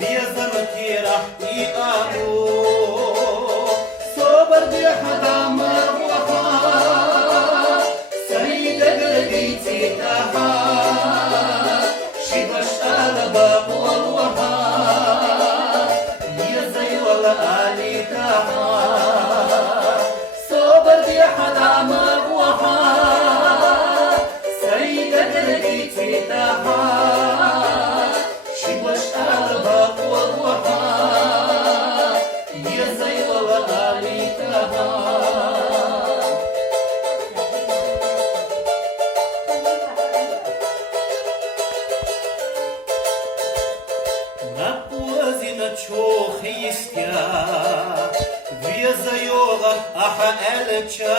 بيزمتي راح يقابو صبر دي حدا مروحة سيدة قلبيتي تاها شبش ألباب والوها يا زي ولا آلي تاها صبر دي حدا مروحة سيدة قلبيتي تاها Чохистя, везайоган аха элча,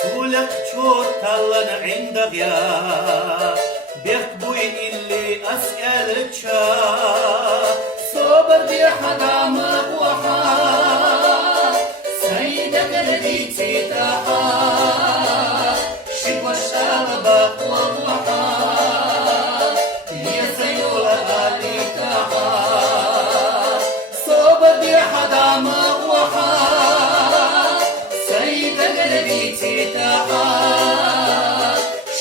тулак чоталан عندغيا, بيخبوي اللي أسألتشا, صبر دي حدا مبوحا, سيدة قلبيتي تاحا, شكوى الشربة والضحى, يا زيولة آلي تاحا, صبر دي حدا مبوحا, سيدة قلبيتي تاحا,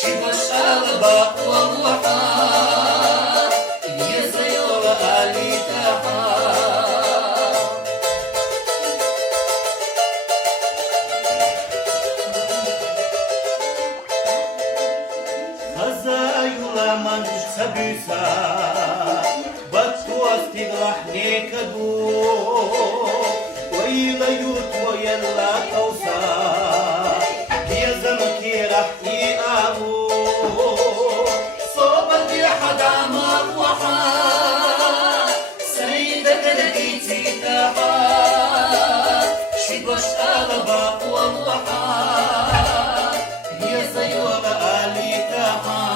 شكوى الشربة والضحى, يا زيولة آلي تاحا. من سبيسا بتوستي غحني كدو ويلا يوت ويلا توسا يا زمكي رح يقابو صوبك يا حدا مروحة سيدة قلبيتي تاحا شبش أغبى والضحى يا زيوة آلي تاحا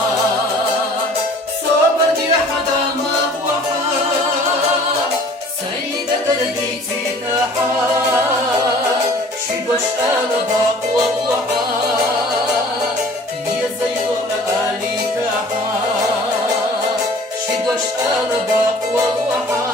قلبيتي تاحا شبش ألباب والضحى يا زيور آلي تاحا شبش ألباب والضحى